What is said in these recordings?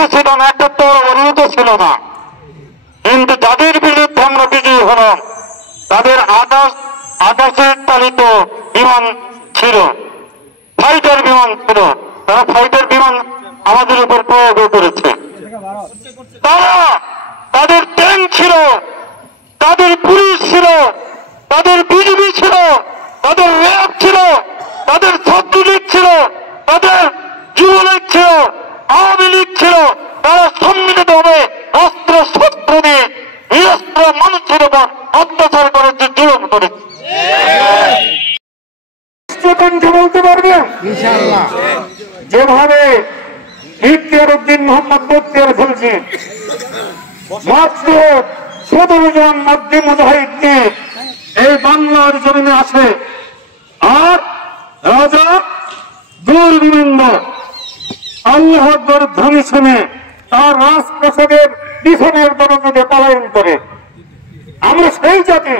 কিছু ছিল না, একটা তো অনুরোধ ছিল না। কিন্তু যাদের বিরুদ্ধে আমরা বিজয়ী হলাম তাদের আকাশের চালিত বিমান ছিল, ফাইটার বিমান ছিল। তারা ফাইটার বিমান আমাদের উপর প্রয়োগ করেছে। তাদের ট্যাঙ্ক ছিল, তাদের পুলিশ ছিল, তাদের বিজিবি ছিল, তাদের র্যাব ছিল, তাদের ছাত্রলীগ ছিল, তাদের যুবলীগ ছিল, আওয়ামী লীগ ছিল। তারা সম্মিলিতভাবে অস্ত্র শস্ত্র দিয়ে নিরস্ত্র মানুষের উপর অত্যাচার করেছে, জুলুম করেছে। বলতে পারবেন যেভাবে ইখতিয়ার উদ্দিন মোহাম্মদ বখতিয়ার খলজি মাত্র 17 জন মধ্যে মুজাহিদ নিয়ে এই বাংলার জমিনে আসে, আর রাজা দুর্বিন্দ আল্লাহ আকবার ধ্বনি শুনে তার রাজপ্রাসাদের পিছনের দরজাতে পলায়ন করে। আমরা সেই জাতি,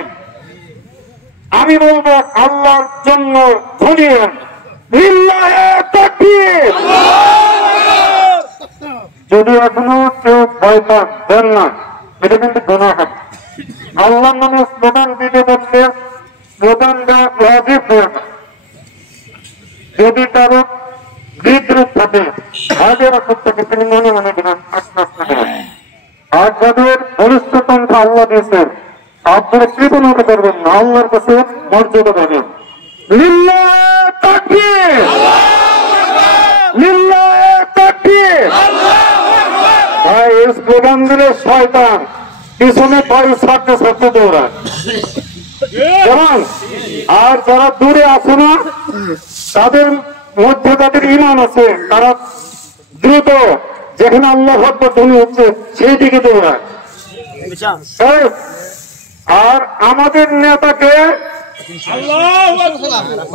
আমি বলবো আল্লাহর জন্য ধ্বনি লিল্লাহে তাকবীর। যদি এখনো কেউ ভয় পান দেন না, এটা কিন্তু গুনাহ। আল্লাহর নামে স্লোগান দিতে বললে স্লোগান দেওয়া ওয়াজিব হয়ে না। যদি কারো বিদ্রুপ থাকে আগের থেকে তিনি মনে মনে দেবেন, আস্তে আস্তে দেবেন। আর যাদের ভবিষ্যৎ আল্লাহ দিয়েছেন আপনারা কৃপণতা করবেন না, আল্লাহর কাছে মর্যাদা পাবেন। লিল্লাহে তাকবীর, লিল্লাহে তাকবীর। ভাই এই স্লোগান দিলে শয়তান পিছনে বাড়ি ছাড়তে ছাড়তে দৌড়ায়। আর যারা দূরে আছে না, তাদের মধ্যে যাদের ঈমান আছে তারা দ্রুত যেখানে আল্লাহ আকবার ধ্বনি হচ্ছে সেই দিকে দৌড়ায়। আর আমাদের নেতাকে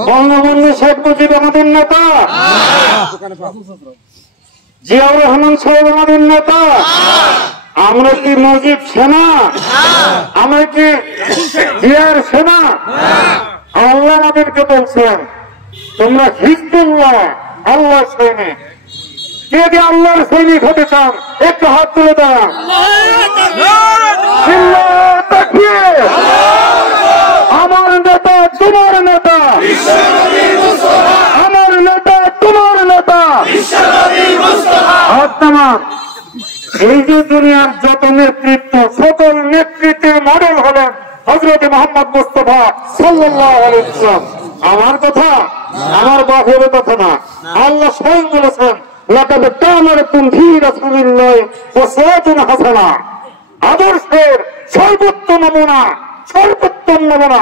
বঙ্গবন্ধু শেখ মুজিব আমাদের নেতা, জিয়াউর রহমান সাহেব আমাদের নেতা। আমরা কি মুজিব সেনা? আমরা কি জিয়ার সেনা? আল্লাহ আমাদেরকে বলছেন তোমরা হিজবুল্লাহ, আল্লাহর সৈনিক। কে যে আল্লাহর সৈনিক হতে চান একটু হাত তুলে দাঁড়ান। আমার নেতা তোমার নেতা, আমার নেতা তোমার নেতা। এই যে দুনিয়ার যত নেতৃত্ব, সকল নেতৃত্বের মডেল হলেন হযরত মুহাম্মদ মুস্তাফা সাল্লাল্লাহু আলাইহি ওয়াসাল্লাম। আমার কথা, আমার বাপের কথা না, আল্লাহ স্বয়ং বলেছেন লাকাদ কানা লাকুম ফী রাসূলিল্লাহি উসওয়াতুন হাসানাহ। আদর্শের সর্বোত্তম নমুনা, সর্বোত্তম নমুনা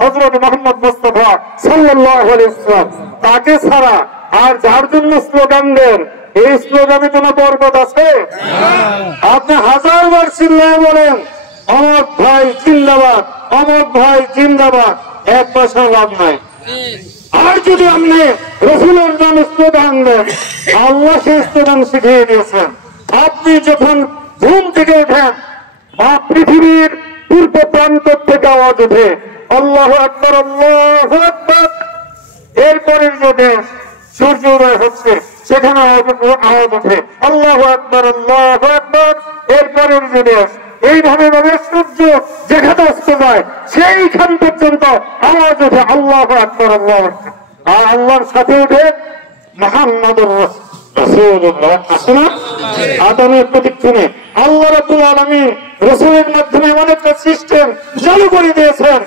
হযরত মুহাম্মদ মুস্তাফা সাল্লাল্লাহু আলাইহি ওয়াসাল্লাম। তাকে ছাড়া আর যার জন্য স্লোগান দেন, এই স্লোগানে কোনো বরকত আছে? আপনি হাজারবার চিল্লায় বলেন অমর ভাই জিন্দাবাদ, অমর ভাই জিন্দাবাদ, এক পয়সা লাভ নাই। আর যদি আপনি রাসূলের নামে স্লোগান দেন, আল্লাহ সেই স্লোগান শিখিয়ে দিয়েছেন। আপনি যখন ঘুম থেকে ওঠেন বা পৃথিবীর পূর্ব প্রান্ত থেকে আওয়াজ ওঠে আল্লাহু আকবার, আল্লাহু আকবার। এরপরের যে দেশ সূর্য উদয় হচ্ছে সেখানে আওয়াজ ওঠে আল্লাহু আকবার, আল্লাহু আকবার। এরপরের যে দেশ এইভাবে ভাবে সূর্য যেখানে অস্ত যায় সেইখান পর্যন্ত আওয়াজ ওঠে আল্লাহু আকবার, আল্লাহু আকবার। আর আল্লাহর সাথে ওঠে মুহাম্মাদুর রাসূলুল্লাহ। আছে না? আদমের প্রতিক্ষণে আল্লাহ রাব্বুল আলামিন রাসূলের মাধ্যমে অনেকটা সিস্টেম চালু করে দিয়েছেন।